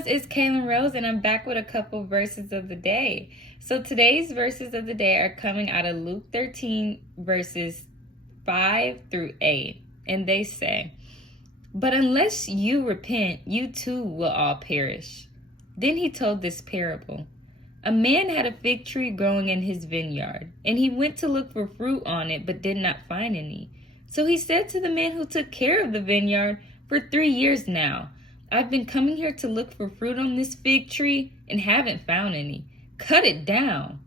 guys, it's Kaylin Rose, and I'm back with a couple verses of the day. So today's verses of the day are coming out of Luke 13, verses 5 through 8. And they say, "But unless you repent, you too will all perish." Then he told this parable. A man had a fig tree growing in his vineyard, and he went to look for fruit on it, but did not find any. So he said to the man who took care of the vineyard, "For 3 years now, I've been coming here to look for fruit on this fig tree and haven't found any. Cut it down.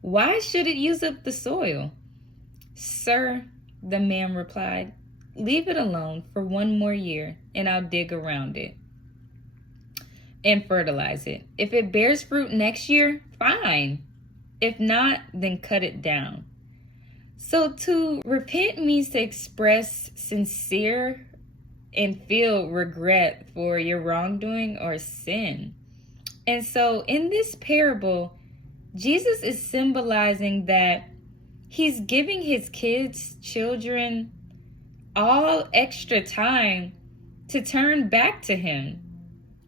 Why should it use up the soil?" "Sir," the man replied, "leave it alone for 1 more year, and I'll dig around it and fertilize it. If it bears fruit next year, fine. If not, then cut it down." So to repent means to express sincere and feel regret for your wrongdoing or sin. And so in this parable, Jesus is symbolizing that he's giving his children, all extra time to turn back to him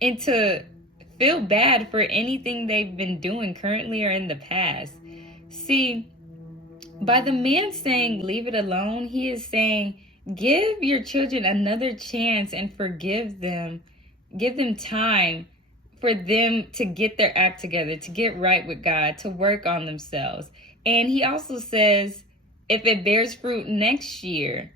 and to feel bad for anything they've been doing currently or in the past. See, by the man saying, "Leave it alone," he is saying, give your children another chance and forgive them. Give them time for them to get their act together, to get right with God, to work on themselves. And he also says, if it bears fruit next year,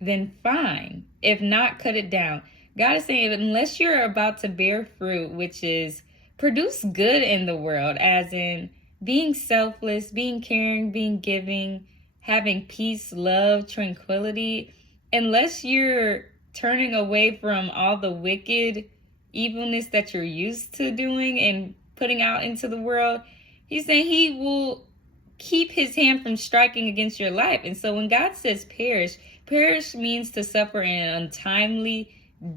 then fine. If not, cut it down. God is saying, unless you're about to bear fruit, which is produce good in the world, as in being selfless, being caring, being giving, having peace, love, tranquility, unless you're turning away from all the wicked evilness that you're used to doing and putting out into the world, he's saying he will keep his hand from striking against your life. And so when God says perish means to suffer an untimely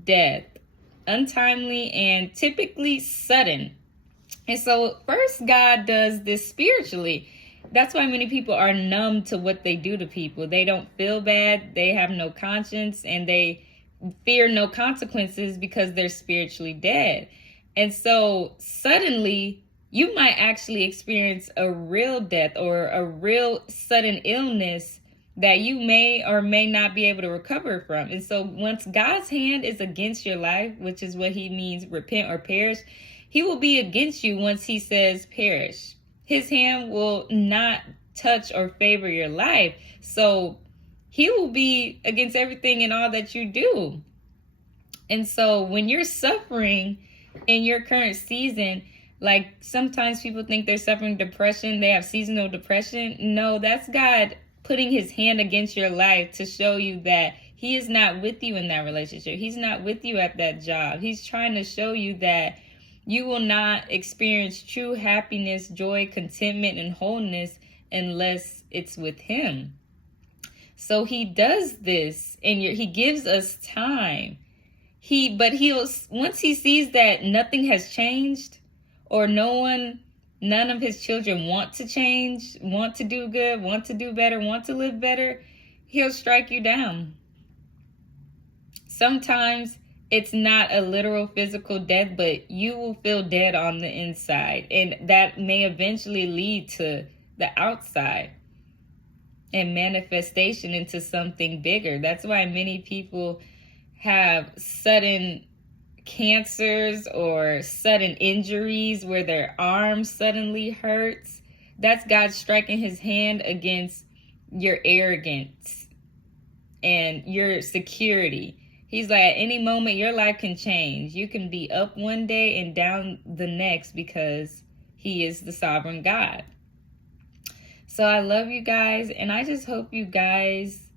death, untimely and typically sudden. And so first, God does this spiritually. That's why many people are numb to what they do to people. They don't feel bad, they have no conscience, and they fear no consequences because they're spiritually dead. And so suddenly, you might actually experience a real death or a real sudden illness that you may or may not be able to recover from. And so once God's hand is against your life, which is what he means, repent or perish, he will be against you once he says perish. His hand will not touch or favor your life. So he will be against everything and all that you do. And so when you're suffering in your current season, like sometimes people think they're suffering depression, they have seasonal depression. No, that's God putting his hand against your life to show you that he is not with you in that relationship. He's not with you at that job. He's trying to show you that you will not experience true happiness, joy, contentment, and wholeness unless it's with him. So he does this, and he gives us time. He'll once he sees that nothing has changed, or none of his children want to change, want to do good, want to do better, want to live better, he'll strike you down. Sometimes it's not a literal physical death, but you will feel dead on the inside. And that may eventually lead to the outside and manifestation into something bigger. That's why many people have sudden cancers or sudden injuries where their arm suddenly hurts. That's God striking his hand against your arrogance and your security. He's like, at any moment, your life can change. You can be up one day and down the next because he is the sovereign God. So I love you guys, and I just hope you guys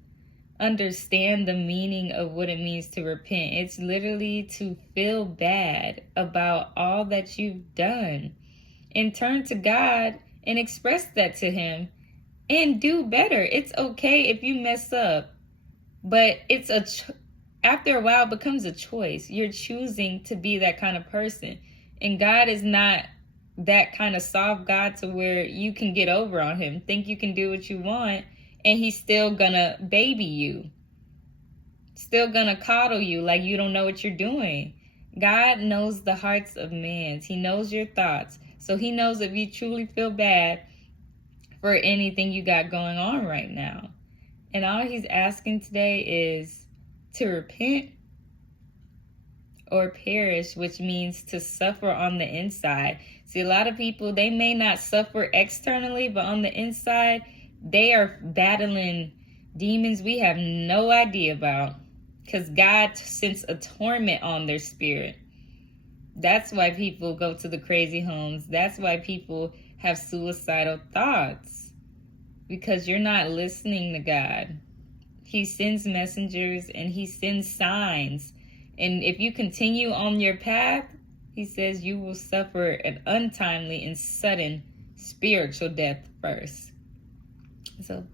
understand the meaning of what it means to repent. It's literally to feel bad about all that you've done and turn to God and express that to him and do better. It's okay if you mess up, but it's after a while, it becomes a choice. You're choosing to be that kind of person. And God is not that kind of soft God to where you can get over on him, think you can do what you want, and he's still gonna baby you. still gonna coddle you like you don't know what you're doing. God knows the hearts of man. He knows your thoughts. So he knows if you truly feel bad for anything you got going on right now. And all he's asking today is to repent or perish, which means to suffer on the inside. See, a lot of people, they may not suffer externally, but on the inside, they are battling demons we have no idea about, because God sends a torment on their spirit. That's why people go to the crazy homes. That's why people have suicidal thoughts, because you're not listening to God. He sends messengers and he sends signs. And if you continue on your path, he says you will suffer an untimely and sudden spiritual death first. So